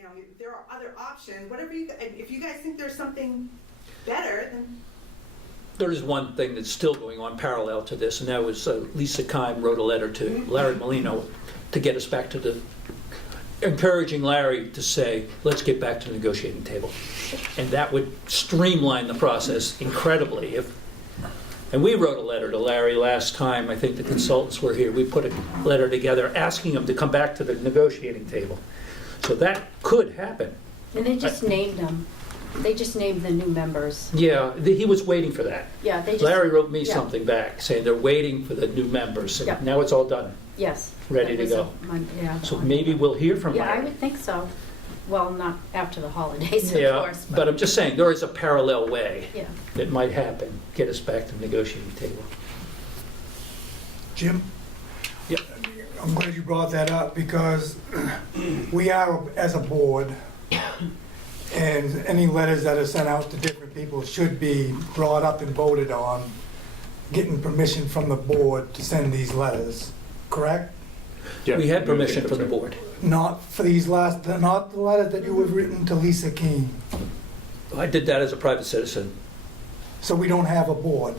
you know, there are other options, whatever you, if you guys think there's something better, then. There is one thing that's still going on parallel to this, and that was Lisa Kime wrote a letter to Larry Molino to get us back to the, encouraging Larry to say, let's get back to the negotiating table. And that would streamline the process incredibly. And we wrote a letter to Larry last time, I think the consultants were here, we put a letter together asking him to come back to the negotiating table. So that could happen. And they just named them. They just named the new members. Yeah, he was waiting for that. Yeah, they just. Larry wrote me yeah. something back saying they're waiting for the new members. And Yeah. now it's all done. Yes. Ready that to was go. Yeah. So maybe we'll hear from Yeah, I Larry. would think so. Well, not after the holidays, of Yeah, course. but I'm just saying, there is a parallel way Yeah. that might happen, get us back to the negotiating table. Jim? Yep. I'm glad you brought that up because we are, as a board, and any letters that are sent out to different people should be brought up and voted on, getting permission from the board to send these letters, correct? Yeah, We had I permission think from the that's board. Not for these last, not the letter that you have written to Lisa Keene. I did that as a private citizen. So we don't have a board.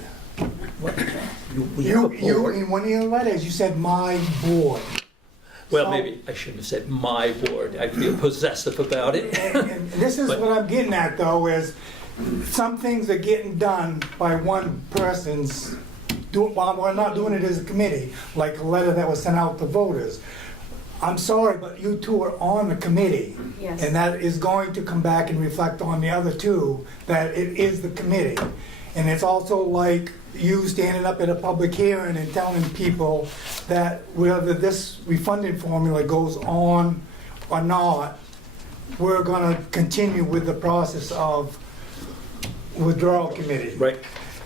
We have a You, board. in one of your letters, you said my board. Well, So- maybe I shouldn't have said my board. I feel possessive about it. And this is But- what I'm getting at, though, is some things are getting done by one person's, well, we're not doing it as a committee, like a letter that was sent out to voters. I'm sorry, but you two are on the committee. Yes. And that is going to come back and reflect on the other two, that it is the committee. And it's also like you standing up at a public hearing and telling people that whether this refunding formula goes on or not, we're gonna continue with the process of withdrawal committee. Right.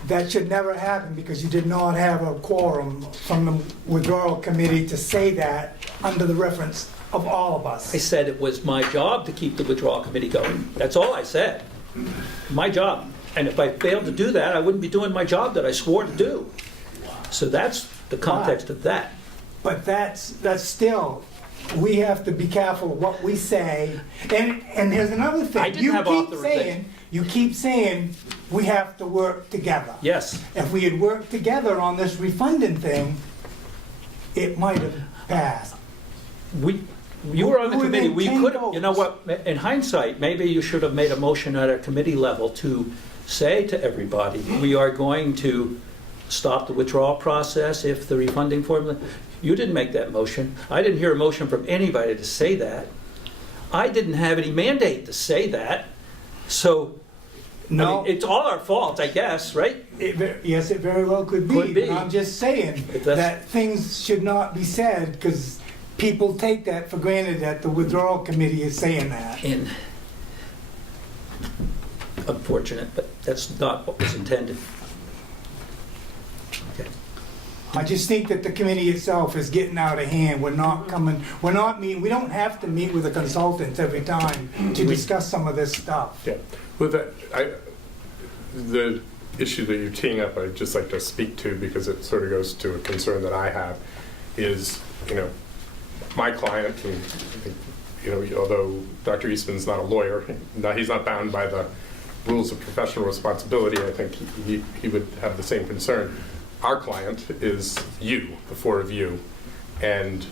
That should never happen because you did not have a quorum from the withdrawal committee to say that under the reference of all of I us. said it was my job to keep the withdrawal committee going. That's all I said. My job. And if I failed to do that, I wouldn't be doing my job that I swore to do. So that's the context of that. But that's still, we have to be careful of what we say. And here's another thing. I didn't have authorization. You keep saying we have to work together. Yes. If we had worked together on this refunding thing, it might have passed. You were on the We committee, we maintain could have, you know votes. what, in hindsight, maybe you should have made a motion at a committee level to say to everybody, we are going to stop the withdrawal process if the refunding formula, you didn't make that motion. I didn't hear a motion from anybody to say that. I didn't have any mandate to say that. So, I No. mean, it's all our fault, I guess, right? Yes, it very well could be. Could be. But I'm just saying If that's- that things should not be said because people take that for granted that the withdrawal committee is saying that. And unfortunate, but that's not what was intended. Okay. I just think that the committee itself is getting out of hand. We're not meeting, we don't have to meet with the consultants every time to discuss some of this stuff. Yeah, with that, the issue that you're teeing up, I'd just like to speak to because it sort of goes to a concern that I have is, my client, and I think, although Dr. Eastman's not a lawyer, he's not bound by the rules of professional responsibility, I think he would have the same concern. Our client is you, the four of you, and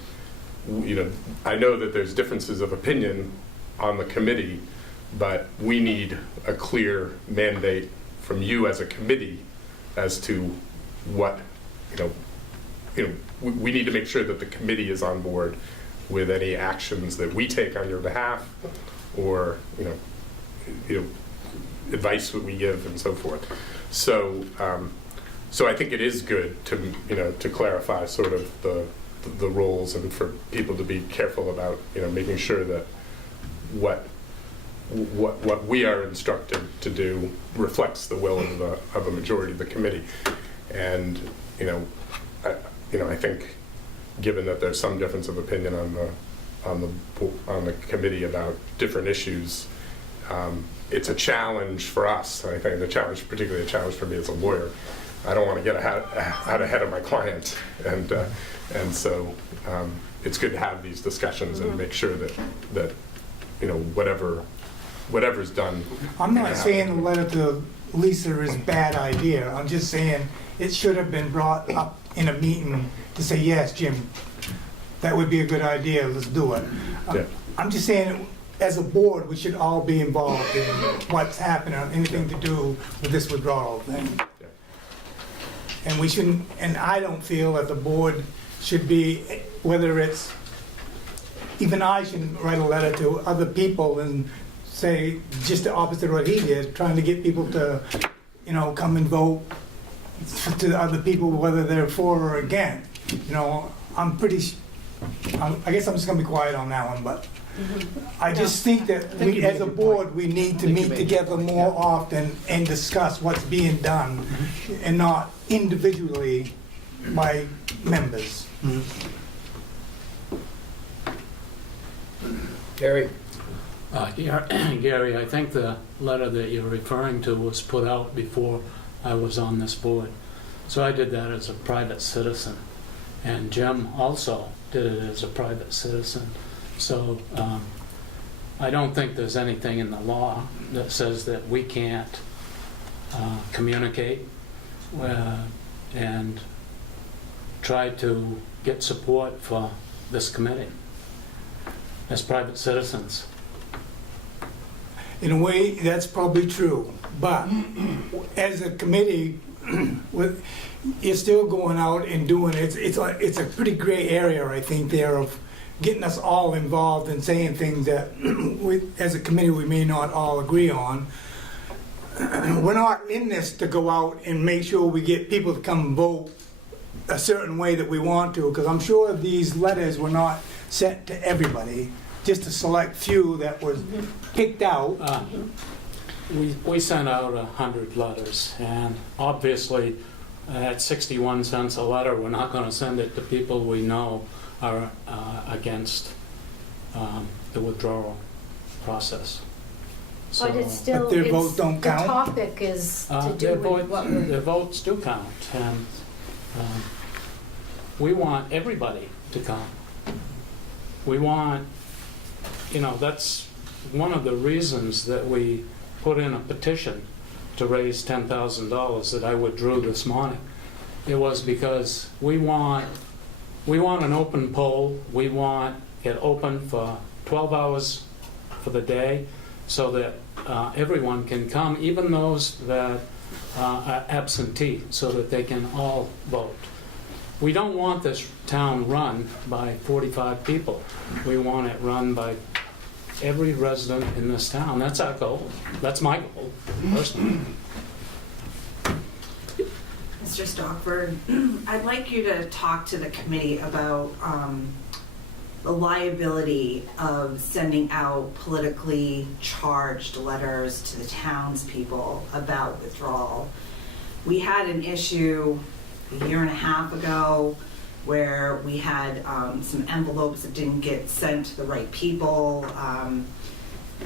I know that there's differences of opinion on the committee, but we need a clear mandate from you as a committee as to what, we need to make sure that the committee is on board with any actions that we take on your behalf or, advice that we give and so forth. So, so I think it is good to clarify sort of the roles and for people to be careful about, making sure that what we are instructed to do reflects the will of a majority of the committee. And I think, given that there's some difference of opinion on the committee about different issues, it's a challenge for us. I think particularly a challenge for me as a lawyer. I don't want to get out ahead of my client, and so it's good to have these discussions and make sure that whatever's done. I'm not saying the letter to Lisa is a bad idea. I'm just saying it should have been brought up in a meeting to say, yes, Jim, that would be a good idea, let's do it. Yeah. I'm just saying, as a board, we should all be involved in what's happening, anything to do with this withdrawal thing. Yeah. And we shouldn't, and I don't feel that the board should be, whether it's, even I shouldn't write a letter to other people and say just the opposite of what he did, trying to get people to, come and vote to other people, whether they're for or against. I'm pretty, I guess I'm just gonna be quiet on that one, but I just think that we, as a board, we need to meet together more often and discuss what's being done, and not individually by members. Gary? Gary, I think the letter that you're referring to was put out before I was on this board. So I did that as a private citizen. And Jim also did it as a private citizen. So I don't think there's anything in the law that says that we can't communicate and try to get support for this committee as private citizens. In a way, that's probably true, but as a committee, you're still going out and doing it. It's a pretty gray area, I think, there of getting us all involved and saying things that, as a committee, we may not all agree on. We're not in this to go out and make sure we get people to come vote a certain way that we want to, because I'm sure these letters were not sent to everybody, just a select few that was picked out. We sent out 100 letters, and obviously at 61 cents a letter, we're not going to send it to people we know are against the withdrawal process. So, But it's still, But their votes don't the count? topic is to do their, with what we're... their votes do count, and we want everybody to come. We want, that's one of the reasons that we put in a petition to raise $10,000 that I withdrew this morning. It was because we want an open poll. We want it open for 12 hours for the day so that everyone can come, even those that are absentee, so that they can all vote. We don't want this town run by 45 people. We want it run by every resident in this town. That's our goal. That's my goal, personally. Mr. Stockford, I'd like you to talk to the committee about the liability of sending out politically charged letters to the townspeople about withdrawal. We had an issue a year and a half ago where we had some envelopes that didn't get sent to the right people,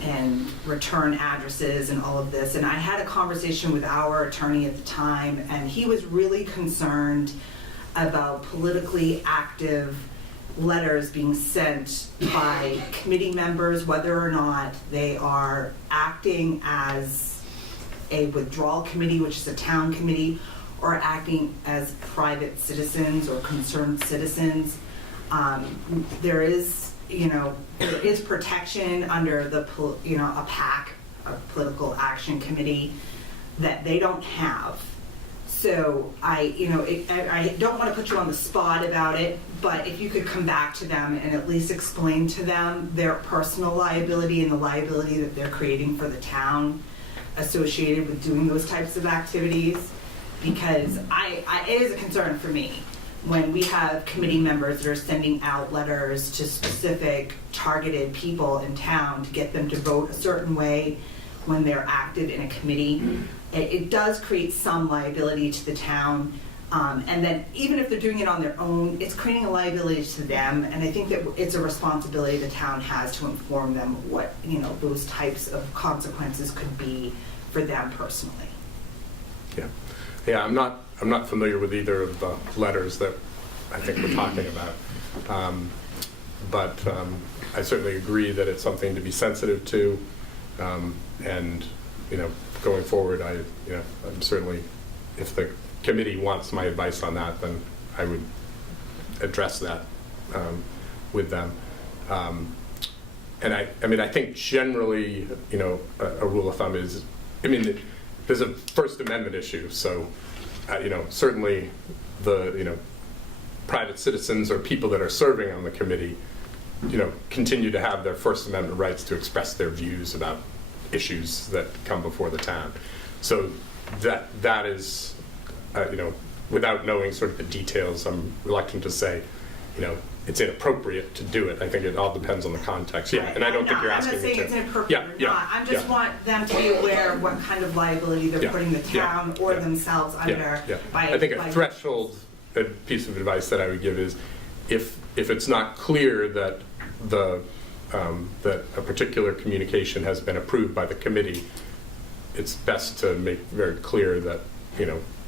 and return addresses and all of this. And I had a conversation with our attorney at the time, and he was really concerned about politically active letters being sent by committee members, whether or not they are acting as a withdrawal committee, which is a town committee, or acting as private citizens or concerned citizens. There is protection under the, a PAC, a political action committee, that they don't have. So I don't want to put you on the spot about it, but if you could come back to them and at least explain to them their personal liability and the liability that they're creating for the town associated with doing those types of activities, because it is a concern for me when we have committee members that are sending out letters to specific targeted people in town to get them to vote a certain way when they're active in a committee. It does create some liability to the town, and then even if they're doing it on their own, it's creating a liability to them, and I think that it's a responsibility the town has to inform them what those types of consequences could be for them personally. Yeah, I'm not familiar with either of the letters that I think we're talking about. but I certainly agree that it's something to be sensitive to, and, going forward, I'm certainly, if the committee wants my advice on that, then I would address that with them. And I think generally, a rule of thumb is, there's a First Amendment issue, so, certainly the, private citizens or people that are serving on the committee, continue to have their First Amendment rights to express their views about issues that come before the town. So that is, without knowing sort of the details, I'm reluctant to say, it's inappropriate to do it. I think it all depends on the context. Yeah, and I don't think you're asking me to. I'm not saying it's inappropriate or not. I just want them to be aware of what kind of liability they're putting the town or themselves under. I think a threshold piece of advice that I would give is, if it's not clear that that a particular communication has been approved by the committee, it's best to make very clear that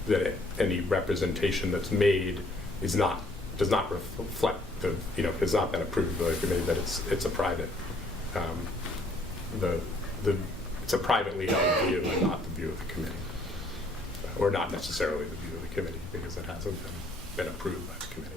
that any representation that's made does not reflect has not been approved by the committee, that it's a private it's a privately held view and not the view of the committee, or not necessarily the view of the committee, because it hasn't been approved by the committee.